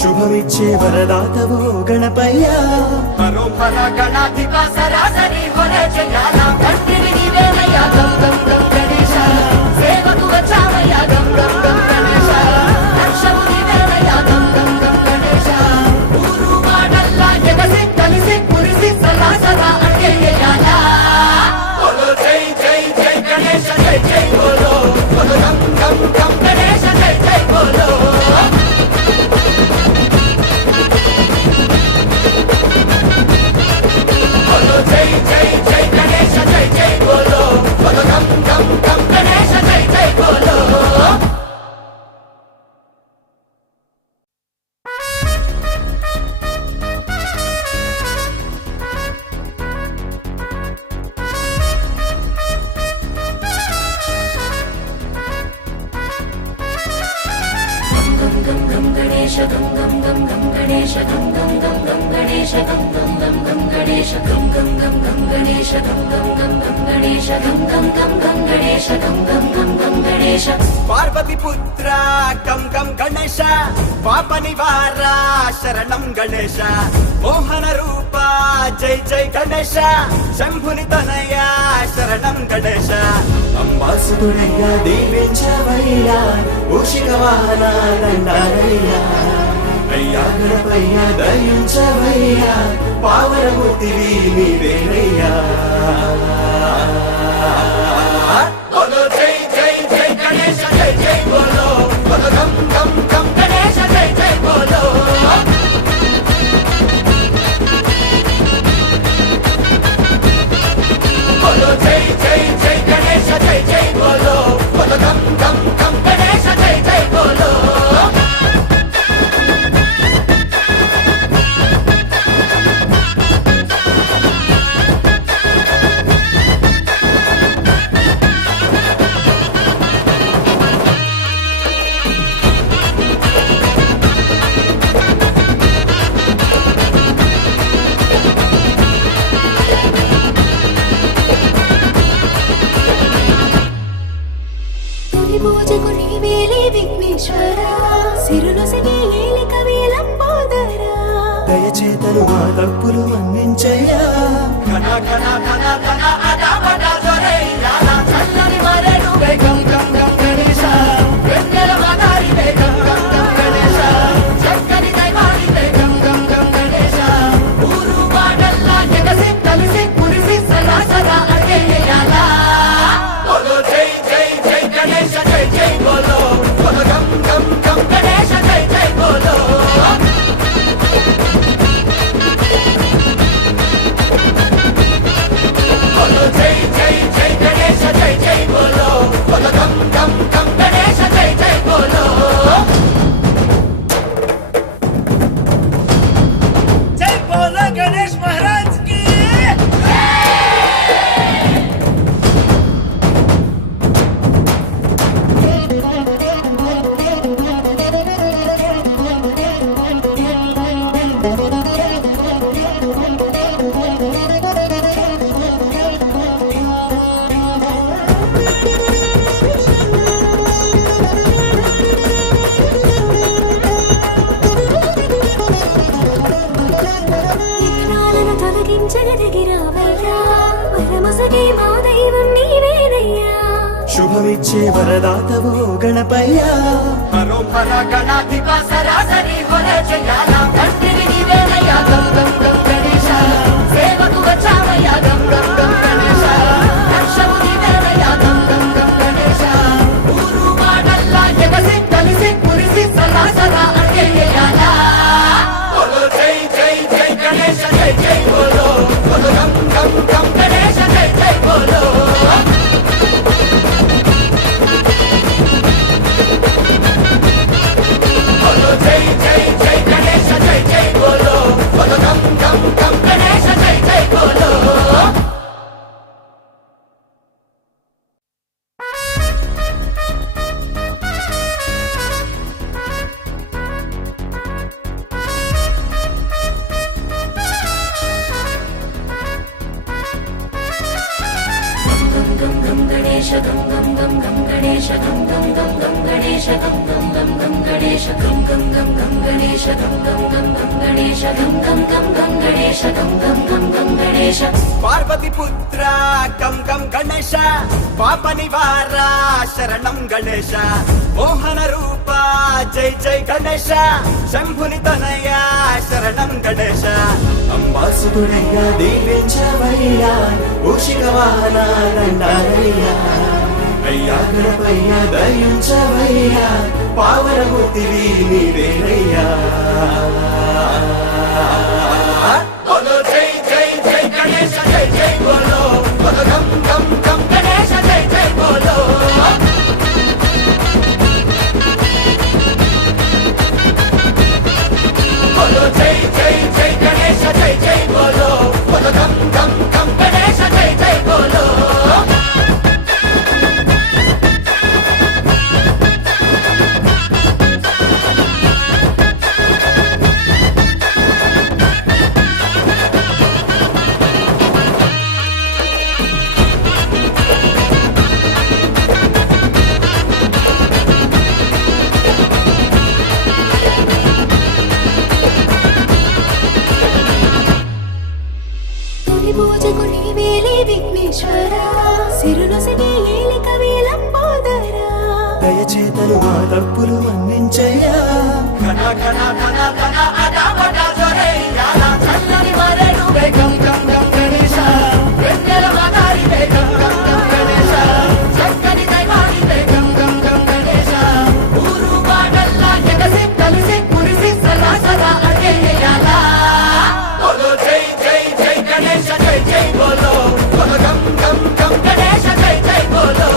శుభమిచ్చే వరదాతవో గణపయ్యా హరోహర గణాధిప సరాసరి హొరే జయాల కంటిని నీవేనయ్యా గం గం గం గణేశ సేవకు వచ్చావయ్యా గం గం గం గణేశ రక్షము నీవేనయ్యా గం గం గం గణేశ ఊరు వాడల్లా ఎగసి కలిసి కురిసి సలా సలా అయ్యేయాల బోలో జై జై జై గణేశ జై జై బోలో బోలో గం గం గం గణేశ జై జై బోలో జై జై జై గణేశ జై జై బోలో బోలో గం గం గం గణేశ జై జై బోలో గం గం గం గం గణేశ గం గం గం గం గణేశ గం గం గం గం గణేశ గం గం గం గం గణేశ గం గం గం గం గణేశ గం గం గం గం గణేశ గం గం గం గం గణేశ పార్వతి పుత్ర గం గం గణేశ పాప నివార శరణం గణేశ మోహన రూప జై జై గణేశ శంభుని తనయ శరణం గణేశ అంబాసుడయ్యా దీవించవయ్యా ఉషిక వాహన దండాలయ్యా అయ్యా గణపయ్యా దయించవయ్యా పావనమూర్తివి నీవేనయ్యా బోలో జై జై జై గణేశ జై జై బోలో బోలో గం గం గం గణేశ జై జై బోలో బోలో జై జై జై గణేశ జై జై బోలో బోలో గం గం గం గణేశ జై జై బోలో దయచేతను మా తప్పులు మన్నించయ్యా ఘన ఘన ఘన ఘన అడాబడ దొరయ్యా చల్లని మరేడు గం గం గం గణేశ వెన్నెల మదారి గం గం గం గణేశ చక్కని దైవాడి గం గం గం గణేశ ఊరు వాడల్లా ఎగసి కలిసి కురిసి సలా సలా అయ్యేయాల బోలో జై జై జై గణేశ జై జై బోలో బోలో గం గం గం గణేశ జై జై బోలో జై జై జై గణేశ జై జై బోలో బోలో గం గం గం గణేశ జై జై బోలో జై బోలో గణేష్ మహారాజ్ కి శుభమిచ్చే వరదాతవో గణపయ్యా హరోహర గణాధిప సరాసరి హొరే జయాల కంటిని నీవేనయ్యా గం గం గం గణేశ సేవకు వచ్చావయ్యా గం గం గం గణేశ రక్షము నీవేనయ్యా గం గం గం గణేశ ఊరు వాడల్లా ఎగసి కలిసి కురిసి సలా సలా అయ్యేయాల బోలో జై జై జై గణేశ జై జై బోలో బోలో గం గం గం గణేశ జై జై బోలో జై జై జై గణేశ జై జై బోలో బోలో గం గం గం గణేశ జై జై బోలో గణేశ గం గం గం గం గణేశ గం గం గం గం గణేశ గం గం గం గం గణేశ గం గం గం గం గణేశ గం గం గం గం గణేశ గం గం గం గం గణేశ గం గం గం గం గణేశ పార్వతి పుత్ర గం గం గణేశ పాప నివార శరణం గణేశ మోహన రూప జై జై గణేశ శంభుని తనయ శరణం గణేశ అంబాసుతుడయ్యా దీవించవయ్యా మూషిక వాహన దండాలయ్యా అయ్యా గణపయ్య దయించవయ్యా పావనమూర్తివి నీవేనయ్యా బోలో జై జై జై గణేశ జై జై బోలో బోలో గం గం గం గణేశ జై జై బోలో బోలో జై జై జై గణేశ జై జై బోలో బోలో గం గం గం గణేశ జై జై బోలో పూజకు నీవేలే విఘ్నేశ్వర సిరులొసగి ఏలిక వేలంబోదరా దయచేతను మా తప్పులు మన్నించయ్యా ఘన ఘన ఘన ఘన అడావడ జొరయ్యాల చల్లని మరెను గం గం గం గణేశ వెన్నెల మదారి గం గం గం గణేశ చక్కని దైవాని గం గం గం గణేశ ఊరు బాడల్లా ఎగసి కలిసి కురిసి సలా సలా అడిగేయాల బోలో జై జై జై గణేశ జై జై బోలో బోలో గం గం గం గణేశ జై జై బోలో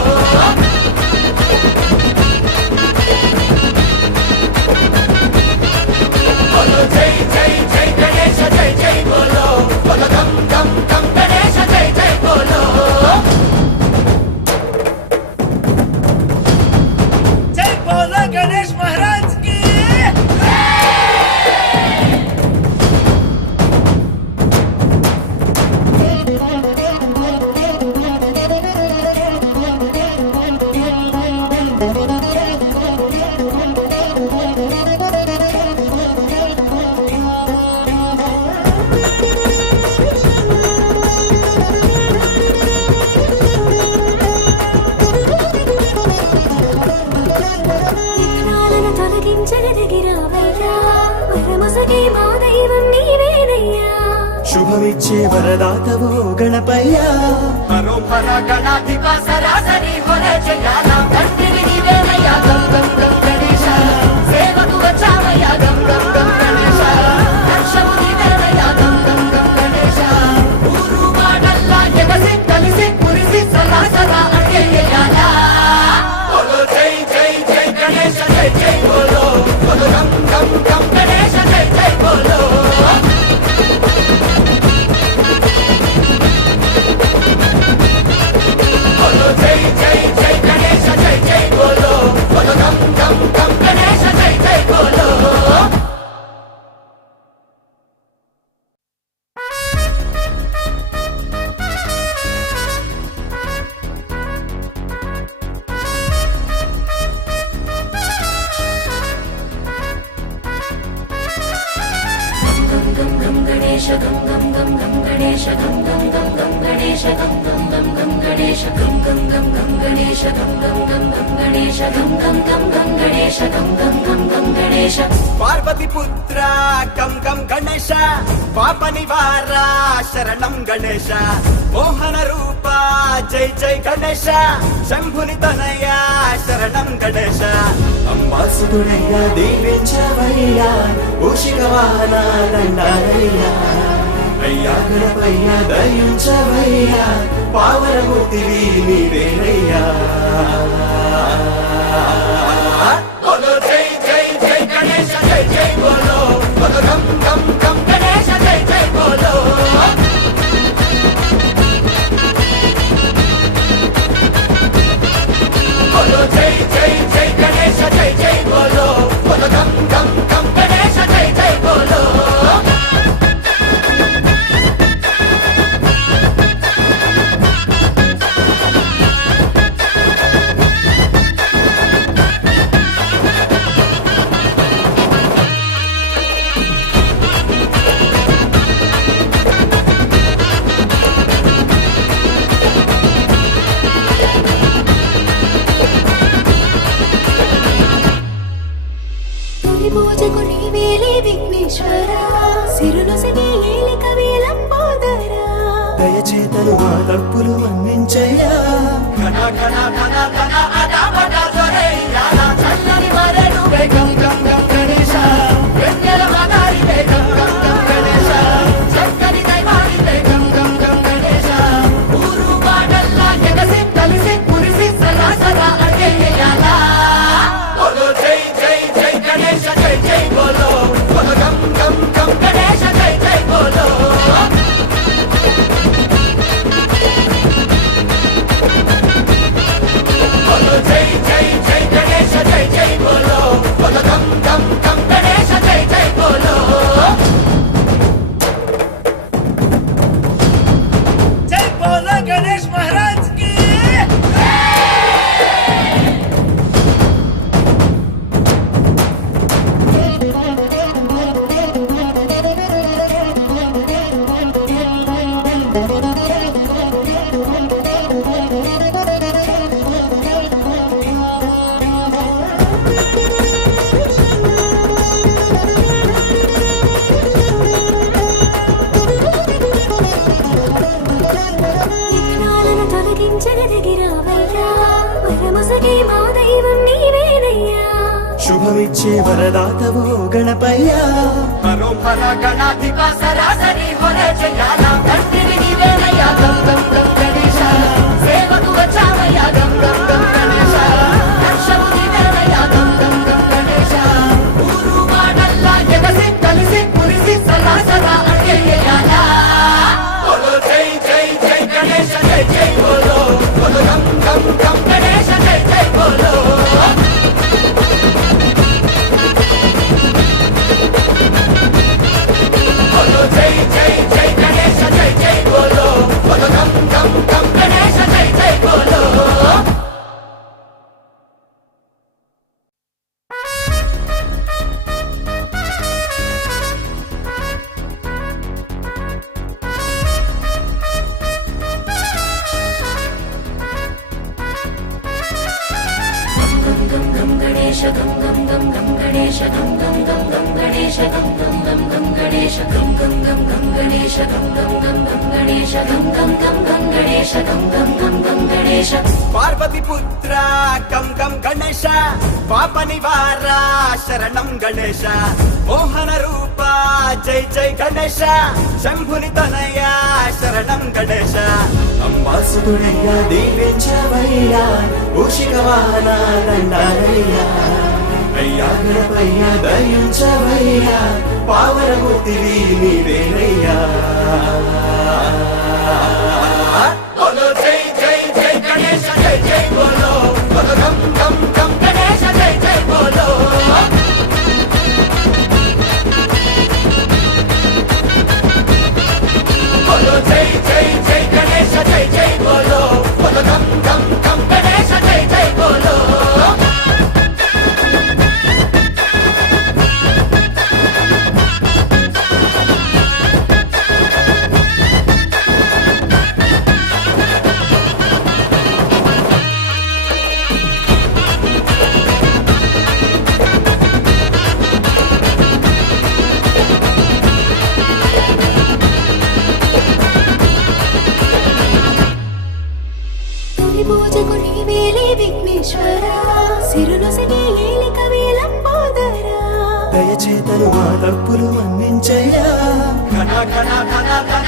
బోలో జై జై జై గణేశ జై జై బోలో బోలో గం గం గం గణేశ జై జై బోలో జై బోలో గణేష్ మహారాజ్ కి విఘ్నాలను తొలగించగలిగిరావయ్యా వరమొసగే మా దైవం నీవేనయ్యా శుభమిచ్చే వరదాతవో గణపయ్యా హరోహర గణాధిప సరాసరి హొర జయాల తండ్రిని నీవేనయ్యా గం గం గం గణేశ సేవకు వచ్చావయ్యా గం గం గం గణేశ రక్షము నీవేనయ్యా గం గం గం గణేశ ఊరు వాడల్లా ఎగసి కలిసి కురిసి సలా సలా అడిగేయాల బోలో జై జై జై గణేశ జై జై బోలో బోలో గం గం గం గణేశ జై జై బోలో బోలో జై జై జై గణేశ జై జై బోలో బోలో గం గం గం గణేశ జై జై బోలో గం గం గం గణేశ గం గం గం గం గణేశ గం గం గం గం గణేశ గం గం గం గం గణేశ గం గం గం గం గణేశ గం గం గం గం గణేశ గం గం గం గం గణేశ గం గం గం గం గణేశ పార్వతి పుత్ర గం గం గణేశ పాప నివార శరణం గణేశ మోహన రూప జై జై గణేశ శంభుని తనయ శరణం గణేశ అంబాసుతుడయ్యా దీవించవయ్యా మూషిక వాహన దండాలయ్యా అయ్యా గణపయ్య దయించవయ్యా పావనమూర్తివి నీవేనయ్యా బోలో జై జై జై గణేశ జై జై బోలో బోలో గం గం గం గణేశ జై జై బోలో బోలో జై జై జై గణేశ జై జై బోలో బోలో గం గం గం గణేశ జై జై బోలో అందించయ్యా ఘన ఘన ఘన ఘన అటాపట దొరయ్యాల చల్లని మరే నువ్వే గం గం గం గణేశ వెన్నెల మగారివే గం గం గం గణేశ చక్కని దైవానివే గం గం గం గణేశ ఊరు వాడల్లా ఎగసి కలిసి పురిసి సదా సదా అయ్యేయాల బోలో జై జై జై గణేశ జై జై బోలో బోలో గం గం గం గణేశ జై జై బోలో బోలో జై జై జై గణేశ జై జై బోలో బోలో గం గం గం గణేశ జై జై బోలో జై బోలో గణేష్ మహారాజ్ కి విఘ్నాలను తొలగించగలిగిరావయ్యా వరముసగే మా దైవం నీవేనయ్యా శుభమిచ్చే వరదాతవో గణపయ్యా హరో హర గణాధిప సరాసరి హొరే చెయ్యాల తండ్రిని నీవేనయ్యా గం గం గం గణేశ సేవకు వచ్చావయ్యా గం గం గం గణేశ రక్షము నీవేనయ్యా గం గం గం గణేశ ఊరు వాడల్లా ఎగసి కలిసి పురిసి సదా సదా అయ్యేయాల బోలో జై జై జై గణేశ జై జై బోలో బోలో గం గం గం గణేశ జై జై బోలో బోలో జై జై జై గణేశ జై జై బోలో బోలో గం గం గం గణేశ జై జై బోలో పార్వతి పుత్ర గం గం గణేశ పాప నివార శరణం గణేశ మోహన రూప జై జై గణేశ శంభుని తనయ శరణం గణేశ అంబాసుడయ్యా దీవించవయ్యా ఊషిక వాహన దండాలయ్యా అయ్యా గణపయ్యా దయించవయ్యా పావన మూర్తివి నీవేనయ్యా బోలో జై జై జై గణేశ జై జై బోలో బోలో గం గం గం గణేశ జై జై బోలో బోలో జై జై జై గణేశ జై జై బోలో బోలో గం గం గం గణేశ జై జై బోలో తొలి పూజకు నీవేలే విఘ్నేశ్వర సిరులొసగి ఏలిక వేలంపోదరా దయచేతను మా తప్పులు మన్నించయ్యా ఘన ఘన ఘన ఘన